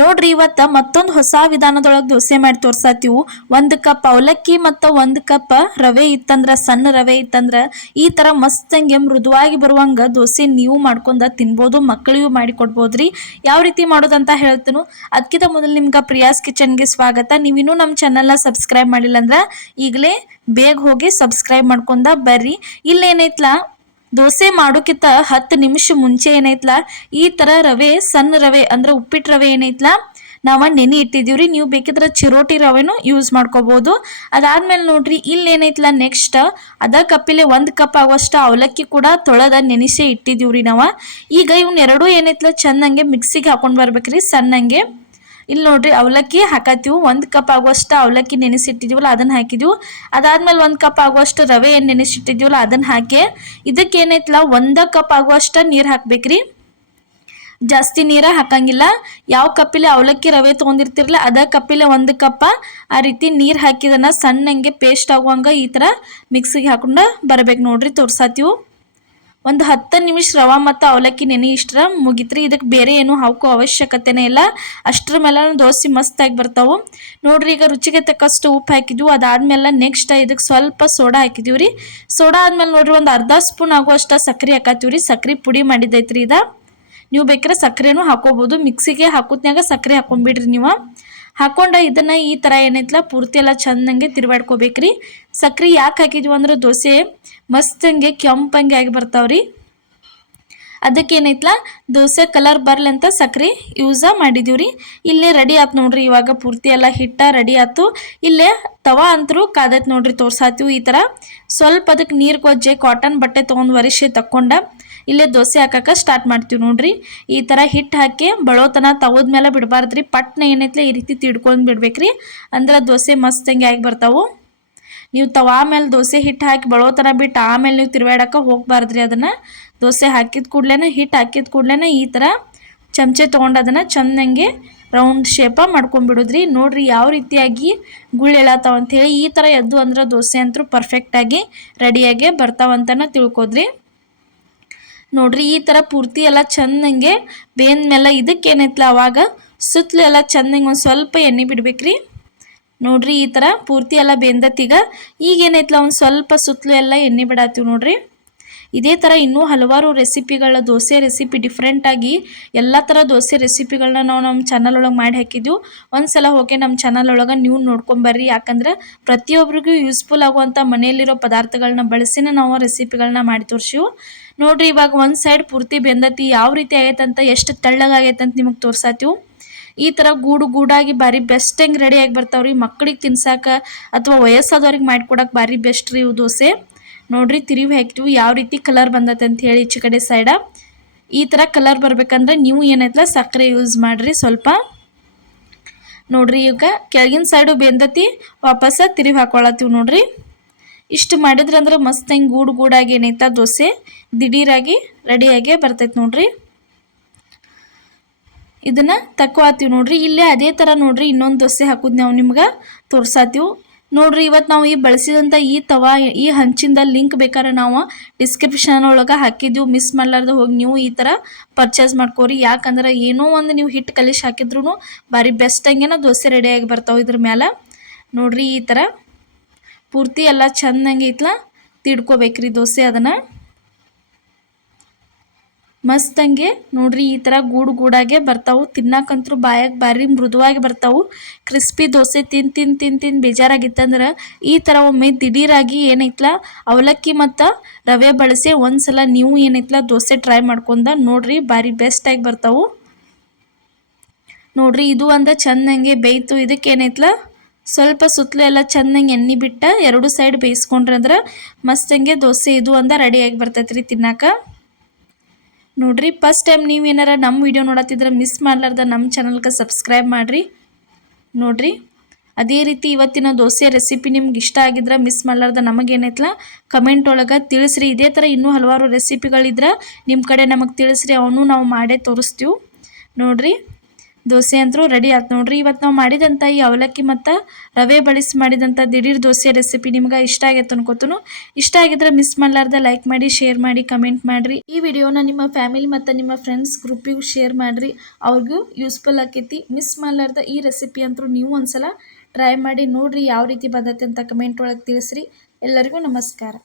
ನೋಡ್ರಿ ಇವತ್ತ ಮತ್ತೊಂದು ಹೊಸ ವಿಧಾನದೊಳಗೆ ದೋಸೆ ಮಾಡಿ ತೋರ್ಸಾತೀವಿ. 1 ಕಪ್ ಅವಲಕ್ಕಿ ಮತ್ತು 1 ಕಪ್ ರವೆ ಇತ್ತಂದ್ರೆ, ಸಣ್ಣ ರವೆ ಇತ್ತಂದ್ರೆ ಈ ಥರ ಮಸ್ತಂಗೆ ಮೃದುವಾಗಿ ಬರುವಂಗೆ ದೋಸೆ ನೀವು ಮಾಡ್ಕೊಂಡ ತಿನ್ಬೋದು, ಮಕ್ಕಳಿಗೂ ಮಾಡಿ ಕೊಡ್ಬೋದ್ರಿ. ಯಾವ ರೀತಿ ಮಾಡೋದಂತ ಹೇಳ್ತೀನಿ. ಅದಕ್ಕಿಂತ ಮೊದಲು ನಿಮ್ಗೆ ಪ್ರಿಯಾಸ್ ಕಿಚನ್ಗೆ ಸ್ವಾಗತ. ನೀವಿನ್ನೂ ನಮ್ಮ ಚಾನಲ್ನ ಸಬ್ಸ್ಕ್ರೈಬ್ ಮಾಡಿಲ್ಲ ಅಂದ್ರೆ ಈಗಲೇ ಬೇಗ ಹೋಗಿ ಸಬ್ಸ್ಕ್ರೈಬ್ ಮಾಡ್ಕೊಂಡ ಬರ್ರಿ. ಇಲ್ಲೇನೈತ್ಲ, ದೋಸೆ ಮಾಡೋಕ್ಕಿಂತ 10 ನಿಮಿಷ ಮುಂಚೆ ಏನೈತ್ಲ ಈ ಥರ ರವೆ, ಸಣ್ಣ ರವೆ ಅಂದ್ರೆ ಉಪ್ಪಿಟ್ಟು ರವೆ ಏನೈತ್ಲ ನಾವು ನೆನೆ ಇಟ್ಟಿದ್ದೀವ್ರಿ. ನೀವು ಬೇಕಿದ್ರೆ ಚಿರೋಟಿ ರವೆನೂ ಯೂಸ್ ಮಾಡ್ಕೋಬೋದು. ಅದಾದ್ಮೇಲೆ ನೋಡ್ರಿ ಇಲ್ಲೇನೈತ್ಲ ನೆಕ್ಸ್ಟ್ ಅದ ಕಪ್ಪಿಲೆ 1 ಕಪ್ ಆಗುವಷ್ಟು ಅವಲಕ್ಕಿ ಕೂಡ ತೊಳೆದ ನೆನೆಸೇ ಇಟ್ಟಿದ್ದೀವ್ರಿ ನಾವು. ಈಗ ಇವ್ನ ಎರಡೂ ಏನೈತ್ಲ ಚೆನ್ನಾಗೆ ಮಿಕ್ಸಿಗೆ ಹಾಕೊಂಡು ಬರ್ಬೇಕ್ರಿ ಸಣ್ಣಂಗೆ. ಇಲ್ಲಿ ನೋಡ್ರಿ ಅವಲಕ್ಕಿ ಹಾಕತ್ತೀವಿ. 1 ಕಪ್ ಆಗುವಷ್ಟು ಅವಲಕ್ಕಿ ನೆನೆಸಿಟ್ಟಿದ್ದೀವಲ್ಲ ಅದನ್ನ ಹಾಕಿದೀವಿ. ಅದಾದ್ಮೇಲೆ 1 ಕಪ್ ಆಗುವಷ್ಟು ರವೆ ಏನು ನೆನೆಸಿಟ್ಟಿದ್ದೀವಲ್ಲ ಅದನ್ನ ಹಾಕಿ ಇದಕ್ಕೆ ಏನೈತ್ಲ 1 ಕಪ್ ಆಗುವಷ್ಟು ನೀರು ಹಾಕ್ಬೇಕ್ರಿ. ಜಾಸ್ತಿ ನೀರ ಹಾಕಂಗಿಲ್ಲ. ಯಾವ ಕಪ್ಪಿಲೆ ಅವಲಕ್ಕಿ ರವೆ ತೊಗೊಂಡಿರ್ತಿರಲ್ಲ ಅದ ಕಪ್ಪಿಲೆ 1 ಕಪ್ ಆ ರೀತಿ ನೀರು ಹಾಕಿದನ್ನ ಸಣ್ಣಂಗೆ ಪೇಸ್ಟ್ ಆಗುವಂಗೆ ಈ ಥರ ಮಿಕ್ಸಿಗೆ ಹಾಕೊಂಡು ಬರ್ಬೇಕು ನೋಡ್ರಿ. ತೋರ್ಸಾತೀವಿ. ಒಂದು 10 ನಿಮಿಷ ರವೆ ಮತ್ತು ಅವಲಕ್ಕಿ ನೆನೆ ಇಷ್ಟರ ಮುಗಿತ್ರಿ. ಇದಕ್ಕೆ ಬೇರೆ ಏನು ಹಾಕೋ ಅವಶ್ಯಕತೆನೇ ಇಲ್ಲ. ಅಷ್ಟರ ಮೇಲೆ ದೋಸೆ ಮಸ್ತಾಗಿ ಬರ್ತಾವೆ ನೋಡ್ರಿ. ಈಗ ರುಚಿಗೆ ತಕ್ಕಷ್ಟು ಉಪ್ಪು ಹಾಕಿದ್ವಿ. ಅದಾದ್ಮೇಲೆ ನೆಕ್ಸ್ಟ್ ಇದಕ್ಕೆ ಸ್ವಲ್ಪ ಸೋಡಾ ಹಾಕಿದೀವಿ ರೀ. ಸೋಡಾ ಆದ್ಮೇಲೆ ನೋಡ್ರಿ ಒಂದು ಅರ್ಧ ಸ್ಪೂನ್ ಆಗುವಷ್ಟು ಸಕ್ಕರೆ ಹಾಕತ್ತೀವಿ ರೀ. ಸಕ್ಕರೆ ಪುಡಿ ಮಾಡಿದ್ದೈತ್ರಿ ಇದು. ನೀವು ಬೇಕಾದ್ರೆ ಸಕ್ಕರೆನೂ ಹಾಕೋಬೋದು. ಮಿಕ್ಸಿಗೆ ಹಾಕೋತ್ನಾಗ ಸಕ್ಕರೆ ಹಾಕೊಂಡ್ಬಿಡ್ರಿ ನೀವು. ಹಾಕೊಂಡ ಇದನ್ನ ಈ ಥರ ಏನೈತ್ಲ ಪೂರ್ತಿ ಎಲ್ಲ ಚಂದಂಗೆ ತಿರುವಾಡ್ಕೋಬೇಕ್ರಿ. ಸಕ್ಕರೆ ಯಾಕೆ ಹಾಕಿದ್ವಿ ಅಂದ್ರೆ ದೋಸೆ ಮಸ್ತಂಗೆ ಕೆಂಪಂಗೆ ಆಗಿ ಬರ್ತಾವ್ರಿ. ಅದಕ್ಕೆ ಏನೈತ್ಲ ದೋಸೆ ಕಲರ್ ಬರ್ಲಿ ಅಂತ ಸಕ್ಕರೆ ಯೂಸ ಮಾಡಿದೀವ್ರಿ. ಇಲ್ಲೇ ರೆಡಿ ಆಯ್ತು ನೋಡ್ರಿ. ಇವಾಗ ಪೂರ್ತಿ ಎಲ್ಲ ಹಿಟ್ಟ ರೆಡಿ ಆಯ್ತು. ಇಲ್ಲೇ ತವಾ ಅಂತರೂ ಕಾದೈತೆ ನೋಡ್ರಿ. ತೋರ್ಸಾತೀವಿ ಈ ಥರ ಸ್ವಲ್ಪ ಅದಕ್ಕೆ ನೀರು ಕೊಜ್ಜೆ ಕಾಟನ್ ಬಟ್ಟೆ ತೊಗೊಂಡು ಒರೆಸಿ ತಕ್ಕೊಂಡ ಇಲ್ಲೇ ದೋಸೆ ಹಾಕಕ್ಕೆ ಸ್ಟಾರ್ಟ್ ಮಾಡ್ತೀವಿ ನೋಡ್ರಿ. ಈ ಥರ ಹಿಟ್ಟು ಹಾಕಿ ಬಳೋತನ ತವದ್ಮೇಲೆ ಬಿಡಬಾರ್ದ್ರಿ. ಪಟ್ನ ಏನೈತ್ಲೆ ಈ ರೀತಿ ತಿಡ್ಕೊಂಡು ಬಿಡ್ಬೇಕ್ರಿ. ಅಂದ್ರೆ ದೋಸೆ ಮಸ್ತಂಗೆ ಆಗಿ ಬರ್ತಾವೆ. ನೀವು ತವಾ ಮೇಲೆ ದೋಸೆ ಹಿಟ್ಟು ಹಾಕಿ ಬಳೋತನ ಬಿಟ್ಟು ಆಮೇಲೆ ನೀವು ತಿರುವಾಡಕ್ಕೆ ಹೋಗ್ಬಾರ್ದ್ರಿ. ಅದನ್ನು ದೋಸೆ ಹಾಕಿದ ಕೂಡ್ಲೇನೆ, ಹಿಟ್ಟು ಹಾಕಿದ ಕೂಡ್ಲೇನೆ ಈ ಥರ ಚಮಚೆ ತೊಗೊಂಡು ಅದನ್ನು ಚೆಂದಂಗೆ ರೌಂಡ್ ಶೇಪ ಮಾಡ್ಕೊಂಡ್ಬಿಡೋದ್ರಿ. ನೋಡ್ರಿ ಯಾವ ರೀತಿಯಾಗಿ ಗುಳ್ಳೆಳತಾವ ಅಂಥೇಳಿ. ಈ ಥರ ಎದ್ದು ಅಂದ್ರೆ ದೋಸೆ ಅಂತೂ ಪರ್ಫೆಕ್ಟಾಗಿ ರೆಡಿಯಾಗಿ ಬರ್ತಾವಂತನ ತಿಳ್ಕೊದ್ರಿ. ನೋಡ್ರಿ ಈ ಥರ ಪೂರ್ತಿ ಎಲ್ಲ ಚೆಂದಂಗೆ ಬೇಂದ್ಮೇಲೆ ಇದಕ್ಕೇನೈತ್ಲ ಅವಾಗ ಸುತ್ತಲೂ ಎಲ್ಲ ಚೆಂದಂಗೆ ಒಂದು ಸ್ವಲ್ಪ ಎಣ್ಣೆ ಬಿಡ್ಬೇಕ್ರಿ. ನೋಡ್ರಿ ಈ ಥರ ಪೂರ್ತಿ ಎಲ್ಲ ಬೆಂದತ್ತೀಗ. ಈಗೇನೈತ್ಲ ಒಂದು ಸ್ವಲ್ಪ ಸುತ್ತಲೂ ಎಲ್ಲ ಎಣ್ಣೆ ಬಿಡಾತೀವಿ ನೋಡ್ರಿ. ಇದೇ ಥರ ಇನ್ನೂ ಹಲವಾರು ರೆಸಿಪಿಗಳ ದೋಸೆ ರೆಸಿಪಿ ಡಿಫ್ರೆಂಟಾಗಿ ಎಲ್ಲ ಥರ ದೋಸೆ ರೆಸಿಪಿಗಳನ್ನ ನಾವು ನಮ್ಮ ಚಾನಲ್ ಒಳಗೆ ಮಾಡಿ ಹಾಕಿದ್ದೀವಿ. ಒಂದು ಸಲ ಹೋಗಿ ನಮ್ಮ ಚಾನಲ್ ಒಳಗೆ ನೀವು ನೋಡ್ಕೊಂಬರ್ರಿ. ಯಾಕಂದ್ರೆ ಪ್ರತಿಯೊಬ್ಬರಿಗೂ ಯೂಸ್ಫುಲ್ ಆಗುವಂಥ ಮನೆಯಲ್ಲಿರೋ ಪದಾರ್ಥಗಳನ್ನ ಬಳಸಿನೇ ನಾವು ರೆಸಿಪಿಗಳನ್ನ ಮಾಡಿ ತೋರಿಸಿವು ನೋಡ್ರಿ. ಇವಾಗ ಒಂದು ಸೈಡ್ ಪೂರ್ತಿ ಬೆಂದತಿ ಯಾವ ರೀತಿ ಆಗೈತಂತ, ಎಷ್ಟು ತೆಳ್ಳಗಾಗೈತೆ ಅಂತ ನಿಮಗೆ ತೋರ್ಸಾತೀವಿ. ಈ ಥರ ಗೂಡು ಗೂಡಾಗಿ ಭಾರಿ ಬೆಸ್ಟ್ ಹೆಂಗೆ ರೆಡಿಯಾಗಿ ಬರ್ತಾವ್ರಿ. ಮಕ್ಕಳಿಗೆ ತಿನ್ಸಾಕ ಅಥವಾ ವಯಸ್ಸಾದವ್ರಿಗೆ ಮಾಡಿಕೊಡಕ್ಕೆ ಭಾರಿ ಬೆಸ್ಟ್ ರೀ ಇವು ದೋಸೆ. ನೋಡ್ರಿ ತಿರುವಿ ಹಾಕ್ತೀವಿ ಯಾವ ರೀತಿ ಕಲರ್ ಬಂದತೆ ಅಂತ ಹೇಳಿ. ಈಚೆ ಕಡೆ ಸೈಡ ಈ ಥರ ಕಲರ್ ಬರ್ಬೇಕಂದ್ರೆ ನೀವು ಏನೈತಲ್ಲ ಸಕ್ಕರೆ ಯೂಸ್ ಮಾಡಿರಿ ಸ್ವಲ್ಪ. ನೋಡ್ರಿ ಈಗ ಕೆಳಗಿನ ಸೈಡು ಬೆಂದತಿ ವಾಪಸ್ಸ ತಿರುವಿ ಹಾಕೊಳತ್ತೀವಿ ನೋಡ್ರಿ. ಇಷ್ಟು ಮಾಡಿದ್ರೆ ಅಂದ್ರೆ ಮಸ್ತ್ ಹೆಂಗೆ ಗೂಡು ಗೂಡಾಗಿ ಏನೈತ ದೋಸೆ ದಿಢೀರಾಗಿ ರೆಡಿಯಾಗಿ ಬರ್ತೈತೆ ನೋಡ್ರಿ. ಇದನ್ನು ತಕ್ವಾತೀವಿ ನೋಡ್ರಿ. ಇಲ್ಲೇ ಅದೇ ಥರ ನೋಡ್ರಿ ಇನ್ನೊಂದು ದೋಸೆ ಹಾಕೋದು ನಾವು ನಿಮ್ಗೆ ತೋರ್ಸಾತೀವಿ ನೋಡ್ರಿ. ಇವತ್ತು ನಾವು ಈ ಬಳಸಿದಂಥ ಈ ತವಾ ಈ ಹಂಚಿಂದ ಲಿಂಕ್ ಬೇಕಾದ್ರೆ ನಾವು ಡಿಸ್ಕ್ರಿಪ್ಷನ್ ಒಳಗೆ ಹಾಕಿದ್ದೀವಿ. ಮಿಸ್ ಮಾಡಲಾರ್ದು ಹೋಗಿ ನೀವು ಈ ಥರ ಪರ್ಚೇಸ್ ಮಾಡ್ಕೋರಿ. ಯಾಕಂದ್ರೆ ಏನೋ ಒಂದು ನೀವು ಹಿಟ್ಟು ಕಲಿಸಿ ಹಾಕಿದ್ರು ಭಾರಿ ಬೆಸ್ಟ್ ಹಂಗೇನ ದೋಸೆ ರೆಡಿಯಾಗಿ ಬರ್ತಾವೆ ಇದ್ರ ಮೇಲೆ. ನೋಡ್ರಿ ಈ ಥರ ಪೂರ್ತಿ ಎಲ್ಲ ಚೆಂದಂಗೆ ಐತ್ಲ ತಿಡ್ಕೋಬೇಕ್ರಿ ದೋಸೆ. ಅದನ್ನು ಮಸ್ತಂಗೆ ನೋಡ್ರಿ ಈ ಥರ ಗೂಡು ಗೂಡಾಗೆ ಬರ್ತಾವೆ. ತಿನ್ನಕ್ಕಂತೂ ಬಾಯಾಗ ಭಾರಿ ಮೃದುವಾಗಿ ಬರ್ತಾವೆ. ಕ್ರಿಸ್ಪಿ ದೋಸೆ ತಿಂದು ಬೇಜಾರಾಗಿತ್ತಂದ್ರೆ ಈ ಥರ ಒಮ್ಮೆ ದಿಢೀರಾಗಿ ಏನೈತ್ಲ ಅವಲಕ್ಕಿ ಮತ್ತು ರವೆ ಬಳಸಿ ಒಂದು ಸಲ ನೀವು ಏನೈತ್ಲ ದೋಸೆ ಟ್ರೈ ಮಾಡ್ಕೊಂಡ ನೋಡ್ರಿ. ಭಾರಿ ಬೆಸ್ಟಾಗಿ ಬರ್ತಾವೆ ನೋಡ್ರಿ. ಇದು ಒಂದು ಚೆಂದಂಗೆ ಬೇಯ್ತು. ಇದಕ್ಕೇನೈತ್ಲ ಸ್ವಲ್ಪ ಸುತ್ತಲೂ ಎಲ್ಲ ಚೆಂದಂಗೆ ಎಣ್ಣೆ ಬಿಟ್ಟು ಎರಡು ಸೈಡ್ ಬೇಯಿಸ್ಕೊಂಡ್ರೆ ಅಂದ್ರೆ ಮಸ್ತಂಗೆ ದೋಸೆ ಇದು ಒಂದು ರೆಡಿಯಾಗಿ ಬರ್ತೈತೆ ರೀ ತಿನ್ನಾಕ. ನೋಡ್ರಿ ಫಸ್ಟ್ ಟೈಮ್ ನೀವು ಏನಾರ ನಮ್ಮ ವಿಡಿಯೋ ನೋಡತ್ತಿದ್ರೆ ಮಿಸ್ ಮಾಡ್ಲಾರ್ದ ನಮ್ಮ ಚಾನಲ್ಗೆ ಸಬ್ಸ್ಕ್ರೈಬ್ ಮಾಡಿರಿ ನೋಡ್ರಿ. ಅದೇ ರೀತಿ ಇವತ್ತಿನ ದೋಸೆ ರೆಸಿಪಿ ನಿಮ್ಗೆ ಇಷ್ಟ ಆಗಿದ್ರೆ ಮಿಸ್ ಮಾಡ್ಲಾರ್ದ ನಮಗೇನೈತ್ಲ ಕಮೆಂಟ್ ಒಳಗೆ ತಿಳಿಸ್ರಿ. ಇದೇ ಥರ ಇನ್ನೂ ಹಲವಾರು ರೆಸಿಪಿಗಳಿದ್ರೆ ನಿಮ್ಮ ಕಡೆ ನಮಗೆ ತಿಳಿಸ್ರಿ. ಅವನು ನಾವು ಮಾಡೇ ತೋರಿಸ್ತೀವಿ ನೋಡ್ರಿ. ದೋಸೆ ಅಂತೂ ರೆಡಿ ಆಯ್ತು ನೋಡ್ರಿ. ಇವತ್ತು ನಾವು ಮಾಡಿದಂಥ ಈ ಅವಲಕ್ಕಿ ಮತ್ತು ರವೆ ಬಳಸಿ ಮಾಡಿದಂಥ ದಿಢೀರ್ ದೋಸೆ ರೆಸಿಪಿ ನಿಮ್ಗೆ ಇಷ್ಟ ಆಗೈತೆ ಅನ್ಕೋತನು. ಇಷ್ಟ ಆಗಿದ್ರೆ ಮಿಸ್ ಮಾಡಲಾರ್ದೆ ಲೈಕ್ ಮಾಡಿ, ಶೇರ್ ಮಾಡಿ, ಕಮೆಂಟ್ ಮಾಡಿರಿ. ಈ ವಿಡಿಯೋನ ನಿಮ್ಮ ಫ್ಯಾಮಿಲಿ ಮತ್ತು ನಿಮ್ಮ ಫ್ರೆಂಡ್ಸ್ ಗ್ರೂಪಿಗೂ ಶೇರ್ ಮಾಡಿರಿ, ಅವ್ರಿಗೂ ಯೂಸ್ಫುಲ್ ಆಕೈತಿ. ಮಿಸ್ ಮಾಡಲಾರ್ದೆ ಈ ರೆಸಿಪಿ ಅಂತೂ ನೀವು ಒಂದ್ಸಲ ಟ್ರೈ ಮಾಡಿ ನೋಡಿರಿ, ಯಾವ ರೀತಿ ಬಂದೈತೆ ಅಂತ ಕಮೆಂಟ್ ಒಳಗೆ ತಿಳಿಸ್ರಿ. ಎಲ್ಲರಿಗೂ ನಮಸ್ಕಾರ.